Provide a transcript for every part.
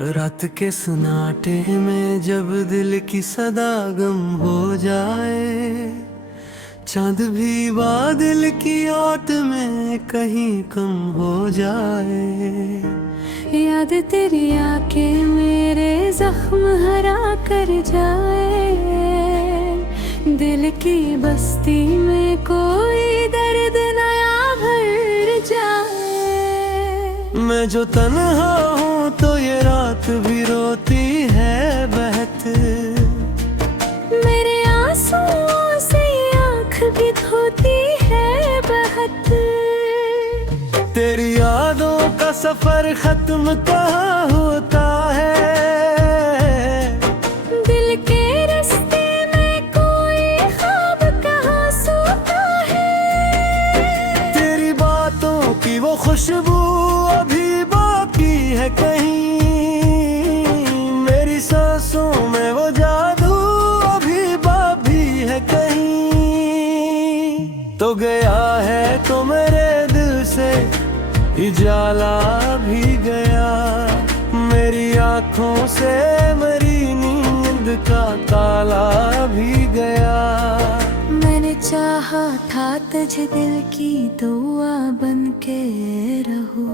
रात के सन्नाटे में जब दिल की सदा गम हो जाए, चांद भी बादल की आट में कहीं कम हो जाए। याद तेरी आके मेरे जख्म हरा कर जाए, दिल की बस्ती में कोई दर्द नया भर जाए। मैं जो तन्हा हूँ तो ये रात भी रोती है बहत, मेरे आंसुओं से आँख भी धोती है बहत। तेरी यादों का सफर खत्म कहाँ होता है, दिल के रास्ते में कोई ख्वाब कहाँ सोता है। तेरी बातों की वो खुशबू अभी बाकी है कहीं, मेरी सांसों में वो जादू अभी बाकी है कहीं। तो गया है तो मेरे दिल से उजाला भी गया, मेरी आँखों से मेरी नींद का ताला भी गया। मैंने चाहा था तुझे दिल की दुआ बन के रहो,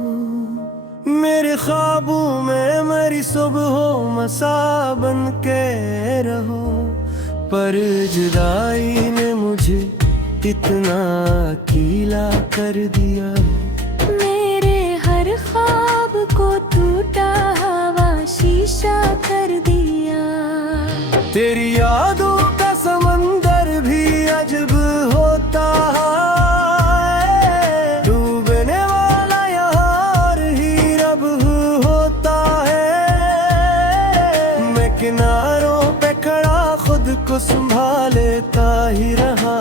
मेरे ख्वाबों में मेरी सुबह मसा बन के रहो। पर जुदाई ने मुझे इतना अकेला कर दिया, मेरे हर ख्वाब को टूटा हुआ शीशा कर दिया। तेरी यादों का समंदर भी अजब होता है, डूबने वाला यार ही रब होता है। मैं किनारों पे खड़ा खुद को संभालता ही रहा,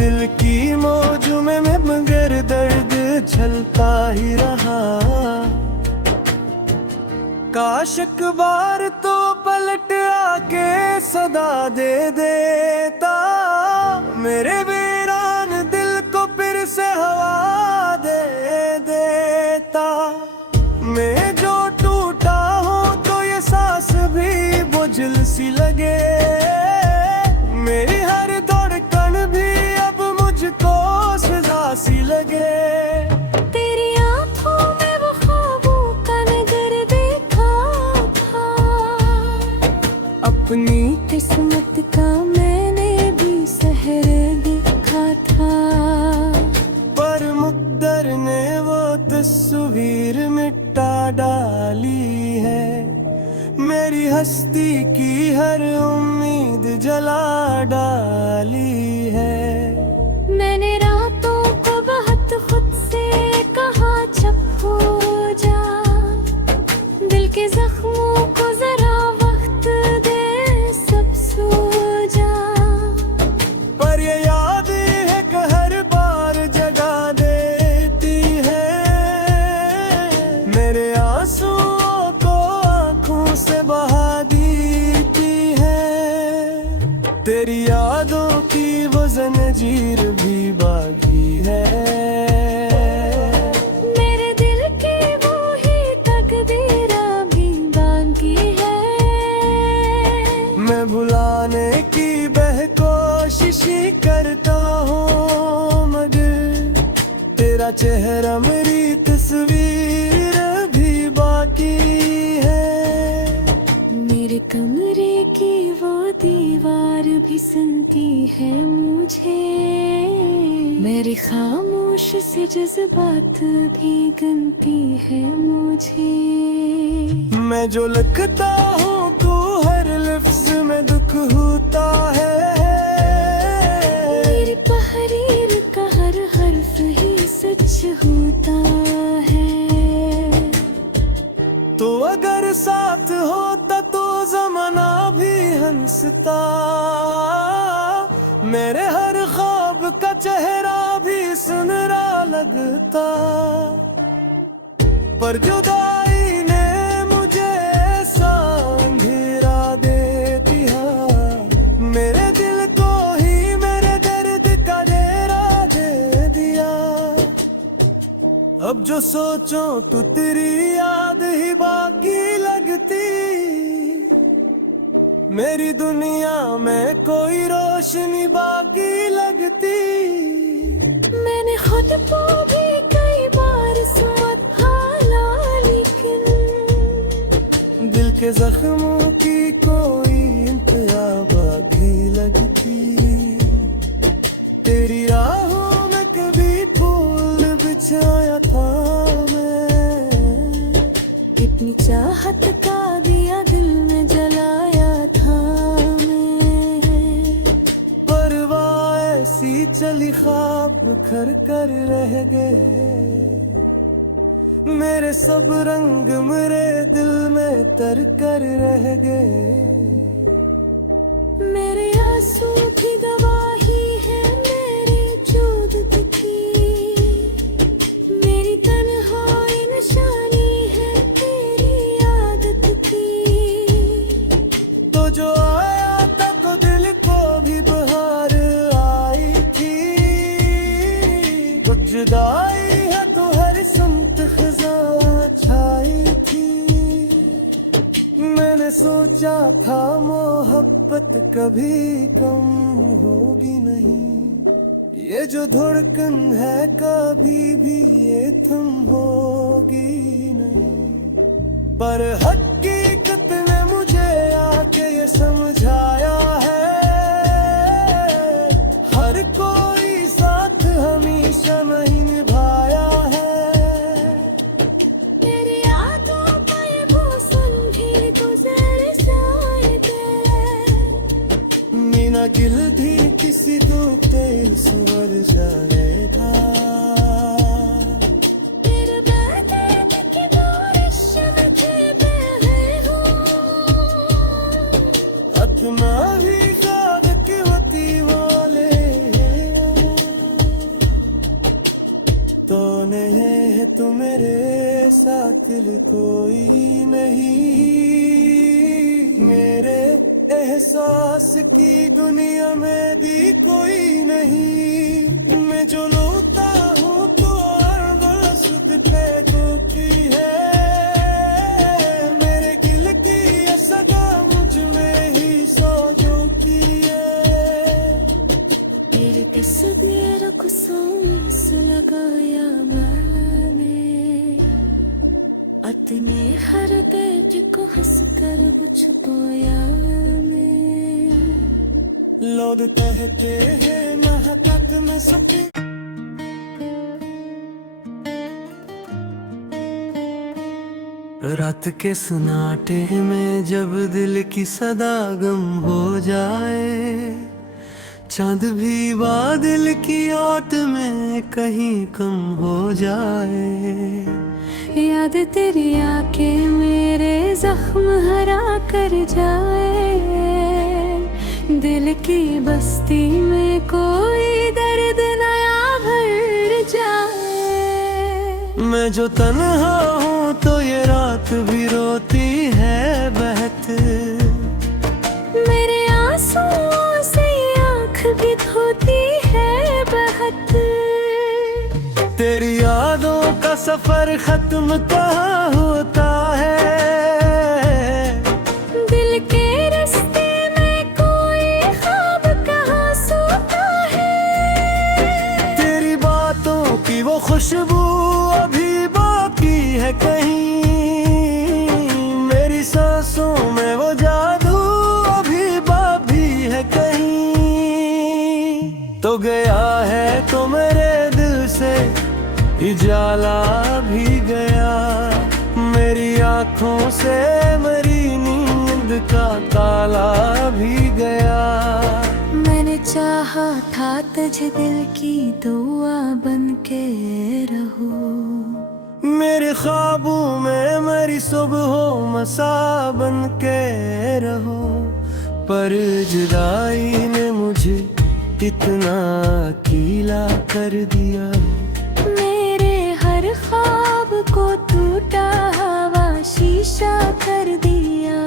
दिल की मौज में मैं मगर दर्द झलता ही रहा। काश एक बार तो पलट आके सदा दे देता, मेरे वीरान दिल को फिर से हवा दे देता। मैं जो टूटा हूँ तो ये सांस भी बोझल सी लगे, मेरी हर धड़कन भी अब मुझको सजा सी लगे। तेरी आँखों में वो ख्वाबों का नगर देखा था, अपनी किस्मत का मैंने भी सहर देखा था। पर मुक़द्दर ने वो तस्वीर मिटा डाली है, मेरी हस्ती की हर उम्मीद जला डाली है। मैंने रातों को बहुत खुद से कहा चुप हो जा, दिल के जख्मों को जरा वक्त दे सब सो जा। पर ये याद है कि हर बार जगा देती है, मेरे आंसुओं को आंखों से बहा देती है। तेरी यादों की वो जंजीर भी बाकी है, मेरे दिल की वो ही तकदीर भी बाकी है। मैं भुलाने की कोशिश करता हूँ मगर तेरा चेहरा मेरी तस्वीर भी बाकी है। मेरे कमरे की वो दीवार भी सुनती है मुझे, मेरी खामोश से जज्बात भी गनती है मुझे। मैं जो लिखता हूँ तो हर लफ्ज में दुख होता है, मेरी तहरीर का हर हर्फ ही सच होता है। तो अगर साथ होता तो जमाना भी हंसता, मेरे हर ख्वाब का चेहरा भी सुनहरा लगता। पर जुदाई ने मुझे ऐसा अंधेरा दे दिया, मेरे दिल को ही मेरे दर्द का डेरा दे दिया। अब जो सोचो तो तेरी याद ही बाकी लगती, मेरी दुनिया में कोई रोशनी बाकी लगती। मैंने खुद को भी कई बार संभाला, लेकिन दिल के जख्मों की कोई इंतहा बाकी लगती। तेरी राहों में कभी फूल बिछाया था मैं, इतनी चाहत का दिया दिल में जलाया था मैं। परवाह ऐसी चली ख्वाब बिखर कर रह गए, मेरे सब रंग मेरे दिल में तर कर रह गए। मेरे आंसू की गवाही है मेरी जुदत की, मेरी तन्हाई निशानी है तेरी आदत की। तो जो आया था तो दिल को भी बहार आई थी, कुछ जुदाई है तो हर समत खज़ां छाई थी। मैंने सोचा था मोहब्बत कभी कम होगी नहीं, ये जो धड़कन है कभी भी ये थम होगी नहीं। पर हकीकत ने मुझे आके ये समझाया है, हर कोई साथ हमेशा नहीं निभाया है। तेरी यादों का ये घोंसला भी गुज़र जाएगा, मीना गिल भी किसी दूते स्वर जाएगा। तेरे बदन की बारिश में खेपे हूँ, अपना भी साद के वती वाले तो नहीं है तू मेरे साथ कोई नहीं। मेरे एहसास की दुनिया में भी कोई नहीं, मैं जो लौटा हूँ तो सुध पे गोती है। मेरे दिल की ये सदा मुझ में ही सो जोती है। तेरे तस्वीर को सांस लगाया मैंने, अपने हर दर्द को हंस कर छुपाया मैं। लोग कहते हैं महकत में सफी, रात के सन्नाटे में जब दिल की सदा गम हो जाए, चांद भी बादल की आट में कहीं कम हो जाए। याद तेरी आके मेरे जख्म हरा कर जाए, दिल की बस्ती में कोई दर्द नया भर जाए। मैं जो तन्हा हूँ तो ये रात भी रोती है बहत, मेरे आंसुओं से आँख भी धोती है बहत। तेरी यादों का सफर खत्म कहाँ होता है, दिल के रास्ते में कोई ख्वाब कहाँ सोता है। तेरी बातों की वो खुशबू अभी बाकी है कहीं, मेरी सांसों में वो जादू अभी बाकी है कहीं। तो गया है तो मेरे दिल से उजाला भी गया, मेरी आँखों से मेरी नींद का ताला भी गया। मैंने चाहा था तुझे दिल की दुआ बन के रहो, मेरे ख्वाबों में मेरी सुबह मसा बन के रहो। पर जुदाई ने मुझे इतना अकेला कर दिया, मेरे हर ख्वाब को टूटा हवा शीशा कर दिया।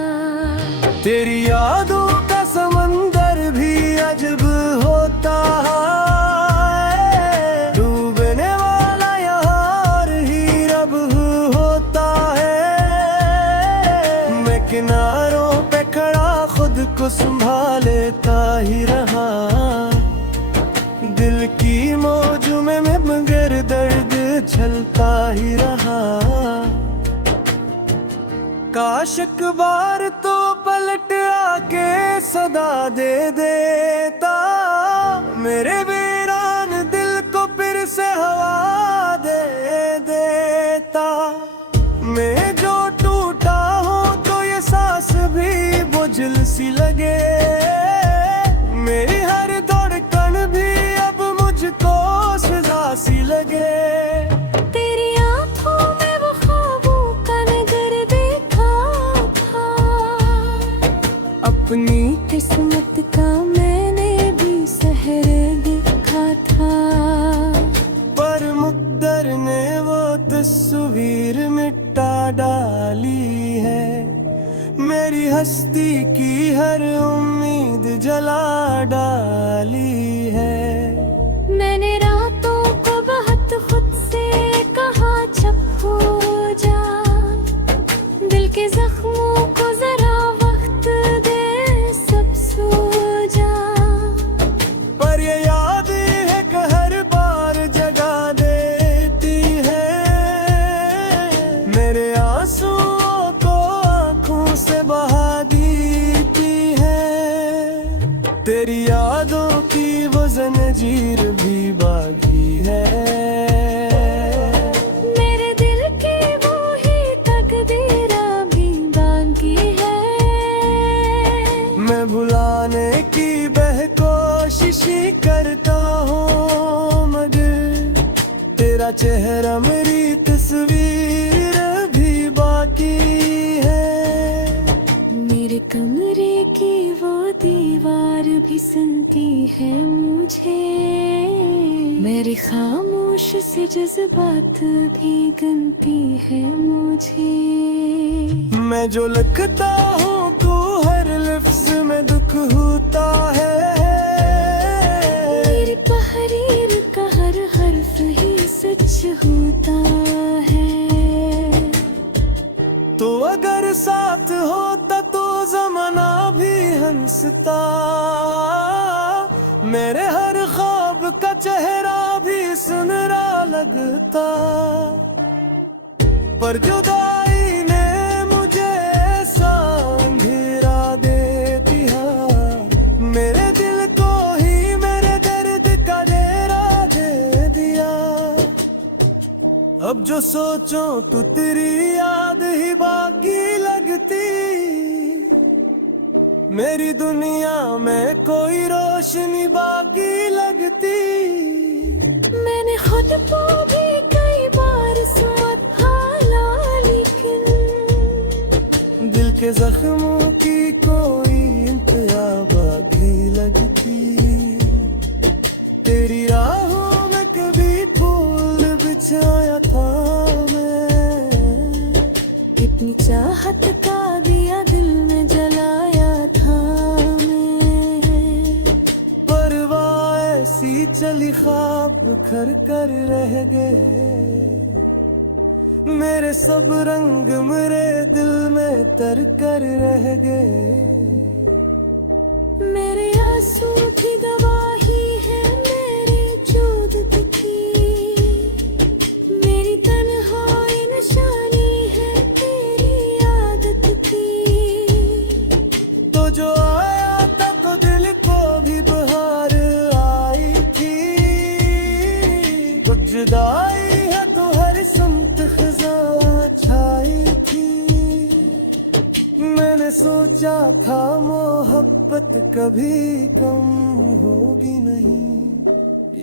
तेरी यादों का समंदर भी अजब होता है, डूबने वाला यहाँ और ही संभालेता ही रहा। दिल की मौज में मगर दर्द झलता ही रहा। काश एक बार तो पलट आके सदा दे देता, मेरे वीरान दिल को फिर से हवा दे देता। मैं जो टूटा हूँ तो ये सांस भी बोझल सी लगे, मेरी हर धड़कन भी अब मुझको सजा सी लगे। तेरी आंखों में वो ख्वाबों का नगर देखा था, अपनी किस्मत का मैंने भी सहर देखा था। पर मुक़द्दर ने वो तस्वीर मिटा डाली है, मेरी हस्ती की हर उम्मीद जला डाली है। मैंने रातों को बहुत खुद से कहा चुप हो जा, दिल के जख्मों को जरा वक्त दे सब सो जा। पर ये याद है कि हर बार जगा देती है, मेरे आंसुओं को आंखों से बहा देती है। तेरी यादों की वो जंजीर भी बागी है, मेरे दिल की वो ही तकदीर भी बाकी है। मैं भुलाने की कोशिश करता हूँ मगर तेरा चेहरा मेरी तस्वीर भी बाकी है। मेरे कमरे की वो दीवार भी सुनती है मुझे, मेरी खामोश से जज्बात भी गनती है मुझे। मैं जो लिखता हूँ तू हर लफ्ज में दुख होता है, मेरी तहरीर का हर हर्फ ही सच होता है। तो अगर साथ होता तो जमाना भी हंसता, मेरे हर ख्वाब का चेहरा भी सुनहरा लगता। पर जुदाई ने मुझे ऐसा अंधेरा दे दिया, मेरे दिल को ही मेरे दर्द का डेरा दे दिया। अब जो सोचो तो तेरी याद ही बाकी लगती, मेरी दुनिया में कोई रोशनी बाकी लगती। मैंने खुद को भी कई बार संभाला, लेकिन दिल के जख्मों की कोई इंतहा बाकी लगती। तेरी राहों में कभी फूल बिछाया था मैं, इतनी चाहत का दिया दिल में जलाया था मैं। परवाह ऐसी चली ख्वाब बिखर कर रह गए, मेरे सब रंग मेरे दिल में तर कर रह गए। मेरे आंसू की गवाही है मेरी जूदत की, मेरी तन्हाई निशानी है तेरी आदत की। तो जो आया था तो दिल को भी बहार आई थी, कुछ जुदाई है तो हर समत खज़ां छाई थी। मैंने सोचा था मोहब्बत कभी कम होगी नहीं,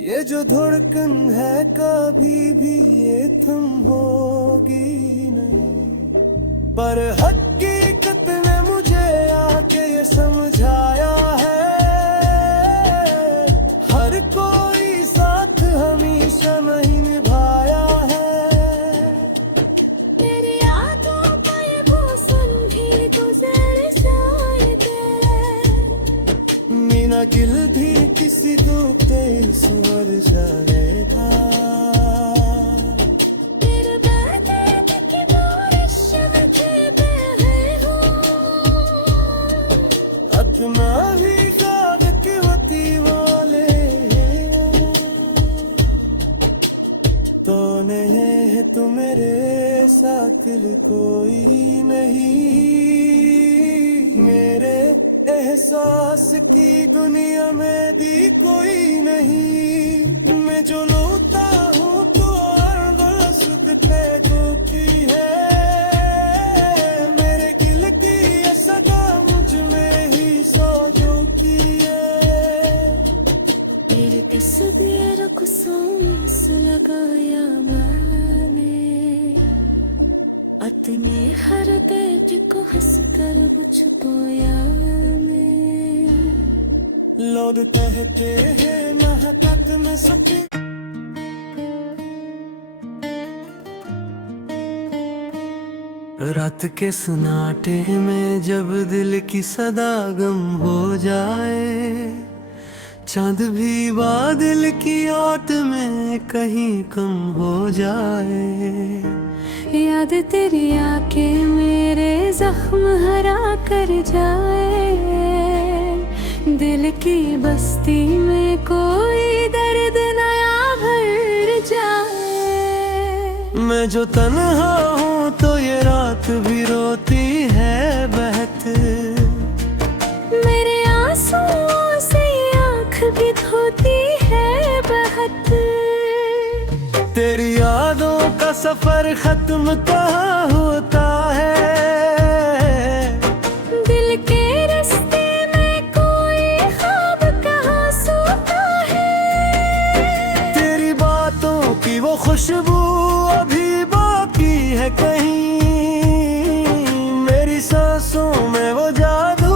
ये जो धड़कन है कभी भी ये थम होगी नहीं। पर हकीकत ने मुझे आके ये समझाया है, हर कोई साथ हमेशा नहीं निभाया है। तेरी यादों का ये मौसम भी गुजर जाएगा, मीना गिल भी किसी दूते स्वर जाएगा। तेरे बादल की बारिश में बहे हूँ, अपना दीवाने हैं तुम मेरे साथ कोई नहीं, मेरे एहसास की दुनिया में भी कोई नहीं। मैं जो लौटा हूँ तो और दोस्त की है, मेरे दिल की ये सदा मुझ में ही सौजो की है। तेरे तस्वीर को सांस लगाया मैंने, अपने हर दर्द को हंस कर छुपाया मैं। लोग कहते हैं महकत में सके, रात के सन्नाटे में जब दिल की सदा गम हो जाए, चांद भी बादल की ओट में कहीं कम हो जाए। याद तेरी आके मेरे जख्म हरा कर जाए, दिल की बस्ती में कोई दर्द नया भर जाए। मैं जो तन्हा हूँ तो ये रात भी रोती है बहत, मेरे आंसुओं से आँख भी धोती है बहत। तेरी यादों का सफर खत्म कहाँ होता है, दिल के रास्ते में कोई ख्वाब कहाँ सोता है। तेरी बातों की वो खुशबू अभी बाकी है कहीं, मेरी सांसों में वो जादू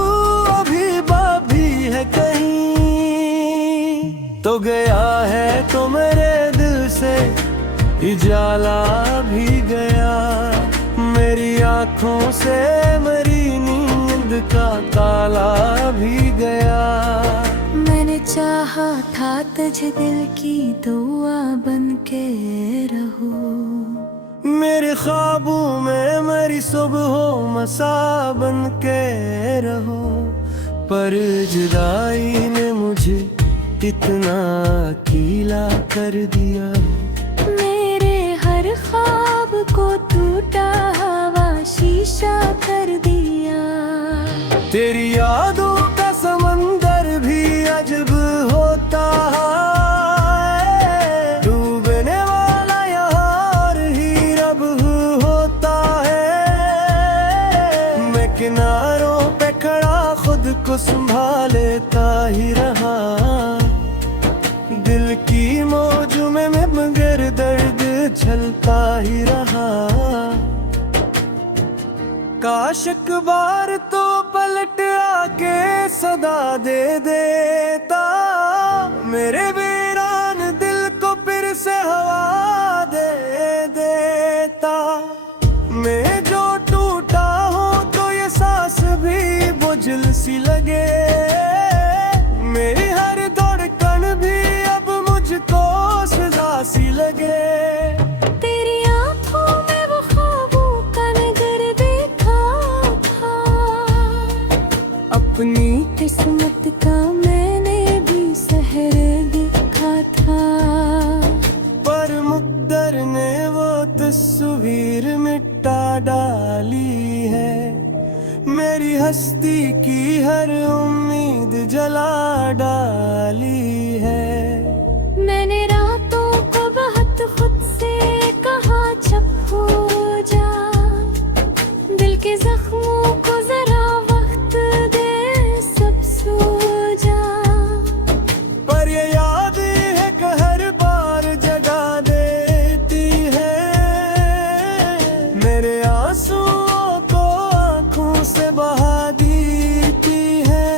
अभी बाकी है कहीं। तो गया है तो मेरे दिल से उजाला भी गया, मेरी आँखों से मेरी नींद का ताला भी गया। मैंने चाहा था तुझे दिल की दुआ बन के रहो, मेरे ख्वाबों में मेरी सुबह मसा बन के रहो। पर जुदाई ने मुझे इतना अकेला कर दिया, मेरे हर ख्वाब को टूटा हवा शीशा कर दिया। तेरी यादों का समंदर भी अजब होता है, डूबने वाला यहाँ और ही रब होता है। मैं किनारों पे खड़ा खुद को संभालता ही रहा, दिल की मौज में मैं मगर दर्द झलता ही रहा। काश एक बार तो पलट आके सदा दे देता, मेरे वीरान दिल को फिर से हवा दे देता। मैं जो टूटा हूँ तो ये सांस भी बोझल सी लगे, मेरी हर धड़कन भी अब मुझको सजा सी लगे। तेरी आँखों में वो ख्वाबों का नगर देखा था, अपनी किस्मत का मैंने भी सहर देखा था। पर मुक़द्दर ने वो तस्वीर मिटा डाली है, मेरी हस्ती की हर उम्मीद जला डाली है। मैंने रातों को बहुत खुद से कहा चुप हो जा, दिल के जख्मों को जरा वक्त दे सब सो जा। पर ये याद है कि हर बार जगा देती है, मेरे आंसुओं को आंखों से बहा देती है।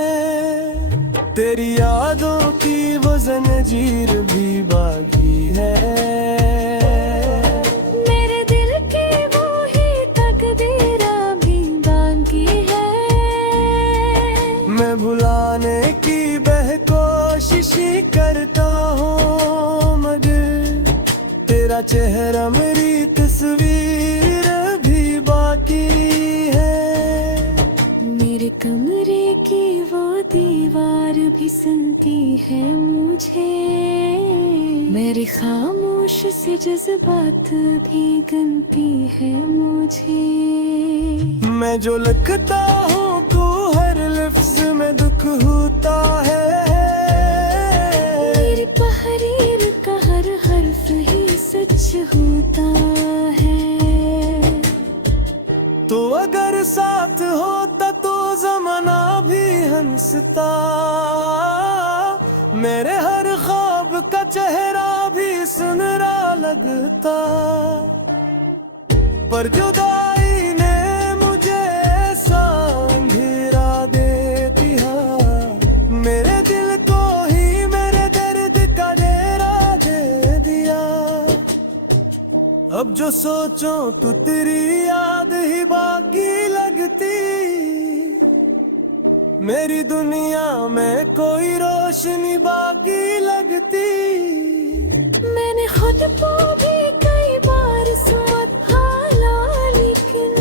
तेरी यादों की वो जंजीर भी बाकी है, मेरे दिल की वो ही तकदीर भी बाकी है। मैं भुलाने की बेकोशिश करता हूँ मगर तेरा चेहरा मेरी तस्वीर भी बाकी है। मेरे कमरे की वो दीवार भी सुनती है मुझे, मेरी खामोशी खामोश से जज्बात भी गिनती है मुझे। मैं जो लिखता हूँ तो हर लफ्ज में दुख होता है। मेरी तहरीर का हर हर्फ ही सच होता है। तो अगर साथ होता तो जमाना भी हंसता, मेरे हर ख्वाब का चेहरा भी सुनहरा लगता। पर जुदाई ने मुझे ऐसा अंधेरा दे दिया, मेरे दिल को ही मेरे दर्द का डेरा दे दिया। अब जो सोचो तो तेरी याद ही बाकी लगती, मेरी दुनिया में कोई रोशनी बाकी लगती। मैंने खुद को भी कई बार संभाला, लेकिन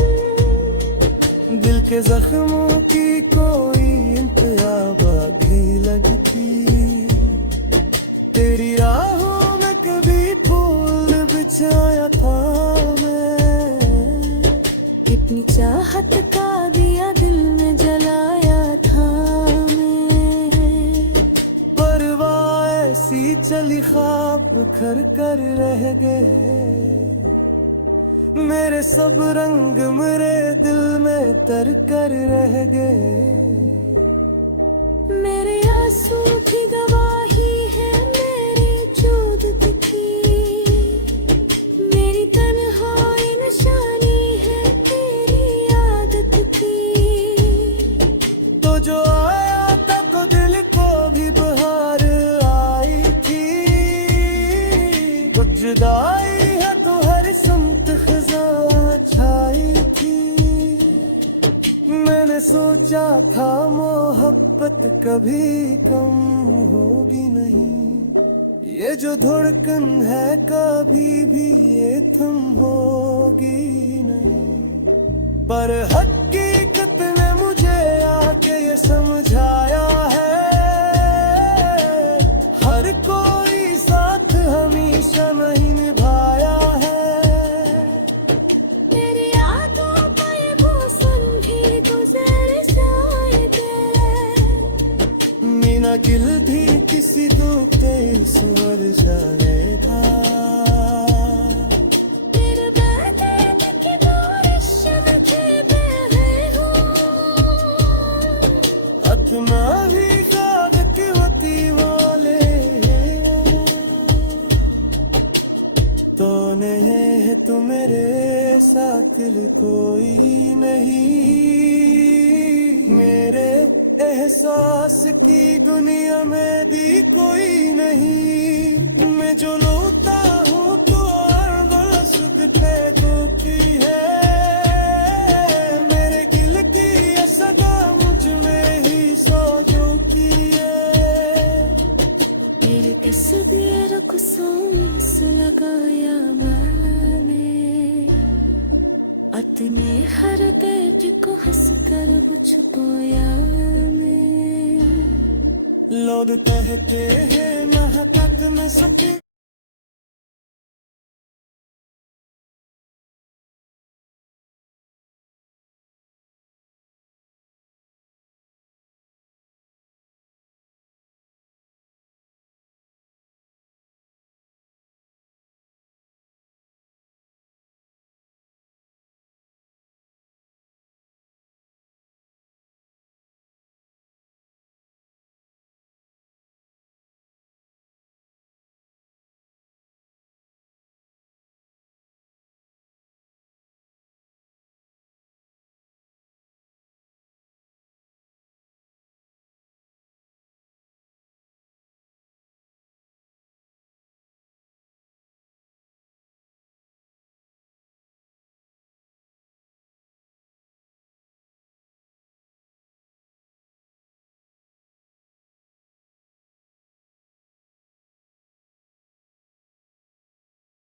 दिल के जख्मों की कोई इंतहा बाकी लगती। तेरी राहों में कभी फूल बिछाया था मैं, कितनी चाहत का दिया दिल में जलाया था मैं। परवाह ऐसी चली ख्वाब बिखर कर रह गए, मेरे सब रंग मेरे दिल में तर कर रह गए। मेरे आंसू की गवाही है मेरी जूद की, मेरी तन्हाई निशानी है तेरी आदत की। तो जो आया था तो दिल को भी बहार आई थी, कुछ जुदाई है तो हर समत खज़ां छाई थी। मैंने सोचा था मोहब्बत कभी कम होगी नहीं, ये जो धड़कन है कभी भी ये थम होगी नहीं। पर हकीकत ने मुझे आके ये समझाया है, हर कोई साथ हमेशा नहीं निभाया है। तेरी यादों का ये मौसम भी गुजर जाएगा, मीना गिल भी किसी दूते स्वर जाएगा। तेरे वादे की बारिश में खेपे हूँ, अपना भी कागज वती वाले तो नहीं तू मेरे साथ कोई नहीं। मेरे एहसास की दुनिया में भी कोई नहीं। मैं जो लौटा हूँ तो हर बरस पे टूटी है, मेरे दिल की ये सदा मुझ में ही सो चुकी है। तेरे तस्वीर को सांस लगाया मैंने, अपने हर दर्द को हंस कर छुपाया मैं। लोग कहते हैं महकत में सकी